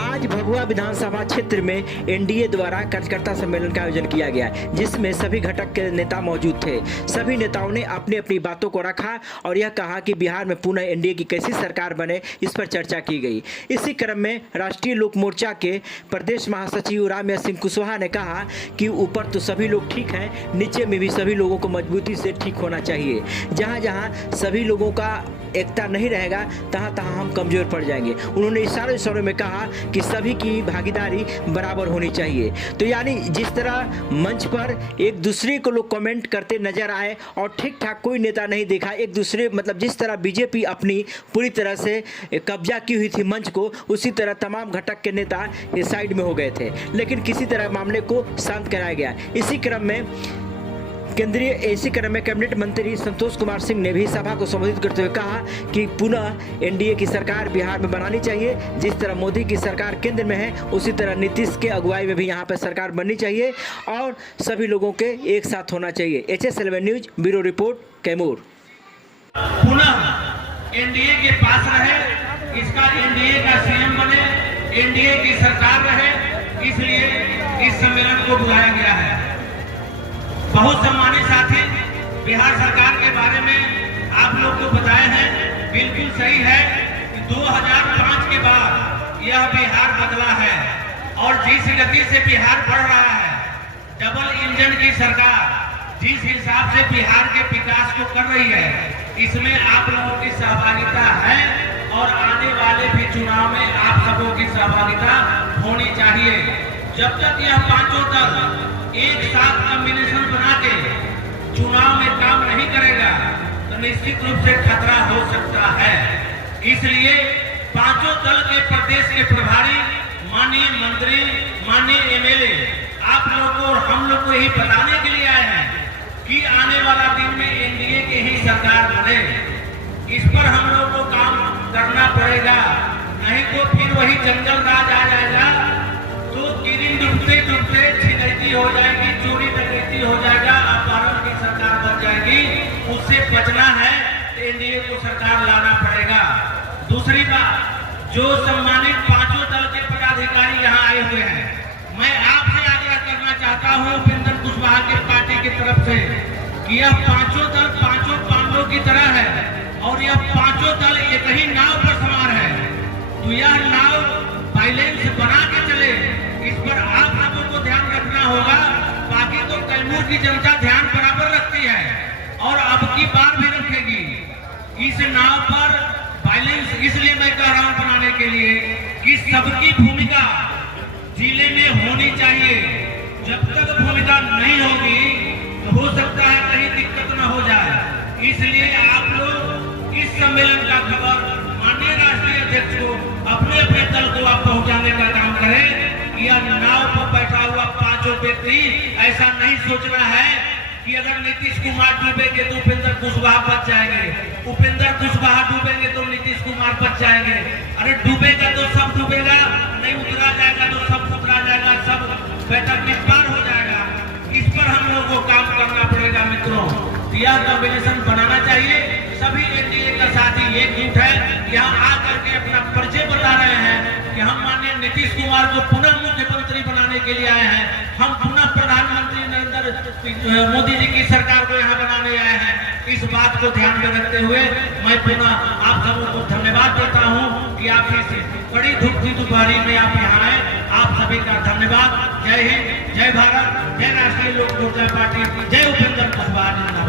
आज भभुआ विधानसभा क्षेत्र में एनडीए द्वारा कार्यकर्ता सम्मेलन का आयोजन किया गया, जिसमें सभी घटक के नेता मौजूद थे। सभी नेताओं ने अपनी अपनी बातों को रखा और यह कहा कि बिहार में पुनः एनडीए की कैसी सरकार बने, इस पर चर्चा की गई। इसी क्रम में राष्ट्रीय लोक मोर्चा के प्रदेश महासचिव रामया सिंह कुशवाहा ने कहा कि ऊपर तो सभी लोग ठीक हैं, नीचे में भी सभी लोगों को मजबूती से ठीक होना चाहिए। जहाँ जहाँ सभी लोगों का एकता नहीं रहेगा, तहाँ तहाँ हम कमजोर पड़ जाएंगे। उन्होंने इशारों में कहा कि सभी की भागीदारी बराबर होनी चाहिए। तो यानी जिस तरह मंच पर एक दूसरे को लोग कमेंट करते नजर आए और ठीक ठाक कोई नेता नहीं देखा, एक दूसरे मतलब जिस तरह बीजेपी अपनी पूरी तरह से कब्जा की हुई थी मंच को, उसी तरह तमाम घटक के नेता साइड में हो गए थे, लेकिन किसी तरह मामले को शांत कराया गया। इसी क्रम में कैबिनेट मंत्री संतोष कुमार सिंह ने भी सभा को संबोधित करते हुए कहा कि पुनः एनडीए की सरकार बिहार में बनानी चाहिए। जिस तरह मोदी की सरकार केंद्र में है, उसी तरह नीतीश के अगुवाई में भी यहाँ पर सरकार बननी चाहिए और सभी लोगों के एक साथ होना चाहिए। HS11 news bureau report, Kaimur. पुनः एनडीए के पास रहे, इसका एनडीए का सीएम बने, एनडीए की सरकार रहे, इसलिए इस सम्मेलन को बुलाया गया है। बहुत सम्मानित साथी, बिहार सरकार के बारे में आप लोग को बताए हैं, बिल्कुल सही है कि 2005 के बाद यह बिहार बदला है और जिस गति से बिहार बढ़ रहा है, डबल इंजन की सरकार जिस हिसाब से बिहार के विकास को कर रही है, इसमें आप लोगों की सहभागिता है और आने वाले भी चुनाव में आप सबों की सहभागिता होनी चाहिए। जब तक यह पांचों दल एक साथ कॉम्बिनेशन बना के चुनाव में काम नहीं करेगा तो निश्चित रूप से खतरा हो सकता है। इसलिए पांचों दल के प्रदेश के प्रभारी, माननीय मंत्री, माननीय एमएलए, आप लोगों को और हम लोग को यही बताने के लिए आए हैं कि आने वाला दिन में एनडीए की ही सरकार बने। इस पर हम लोग को काम करना पड़ेगा, नहीं तो फिर वही जंगल राज आ जाएगा, तो गिरिन डूबते डूबते छिनैती हो जाएगी, चोरी डकैती हो जाएगा, अपहरण की सरकार बन जाएगी। उससे बचना है, एनडीए को सरकार लाना पड़ेगा। दूसरी बात, जो सम्मानित पांचों दल के पदाधिकारी यहाँ आए हुए हैं, मैं आपसे आग्रह करना चाहता हूँ उपेंद्र कुशवाहा के पार्टी की तरफ से कि यह पांचों दल पांचों पांडवों की तरह है और यह पांचों दल एक ही नाव पर सवार है। तो यह नाव बैलेंस बना के चले, इस पर आप लोगों को ध्यान रखना होगा। बाकी तो कैमूर की जनता ध्यान बराबर रखती है और अब की बार भी रखेगी। इस नाव पर बैलेंस इसलिए मैं कह रहा हूं बनाने के लिए कि सबकी भूमिका जिले में होनी चाहिए। जब तक भूमिका नहीं होगी तो हो सकता है कहीं दिक्कत न हो जाए। इसलिए आप लोग इस सम्मेलन का खबर माननीय राष्ट्रीय अध्यक्ष को अपने अपने दल को आप पहुंचाने का काम करें। यह नाव पर बैठा हुआ पांचों व्यक्ति ऐसा नहीं सोचना है कि अगर नीतीश कुमार डूबेंगे तो उपेंद्र कुशवाहा बच जाएंगे, उपेंद्र कुशवाहा डूबेंगे तो नीतीश कुमार बच जाएंगे। अरे डूबेगा तो सब डूबेगा, नहीं उतरा जाएगा तो सब उतरा जाएगा, सब बेटा पार हो जाएगा। इस पर हम लोगों को काम करना पड़ेगा मित्रों। यह कॉम्बिनेशन बनाना चाहिए। सभी एनडीए का साथी एकजुट है, यहाँ आकर के अपना परिचय बता रहे हैं कि हम माननीय नीतीश कुमार को पुनः मुख्यमंत्री बनाने के लिए आए हैं, हम पुनः प्रधानमंत्री नरेंद्र मोदी जी की सरकार को यहाँ बनाने आए हैं। इस बात को ध्यान में रखते हुए मैं पुनः आप सबों को धन्यवाद देता हूँ कि आप इस बड़ी धूप की दोपहरी में आप यहाँ आए। आप सभी का धन्यवाद। जय हिंद, जय भारत, जय राष्ट्रीय लोक मोर्चा पार्टी, जय उपेंद्र कुशवाहा।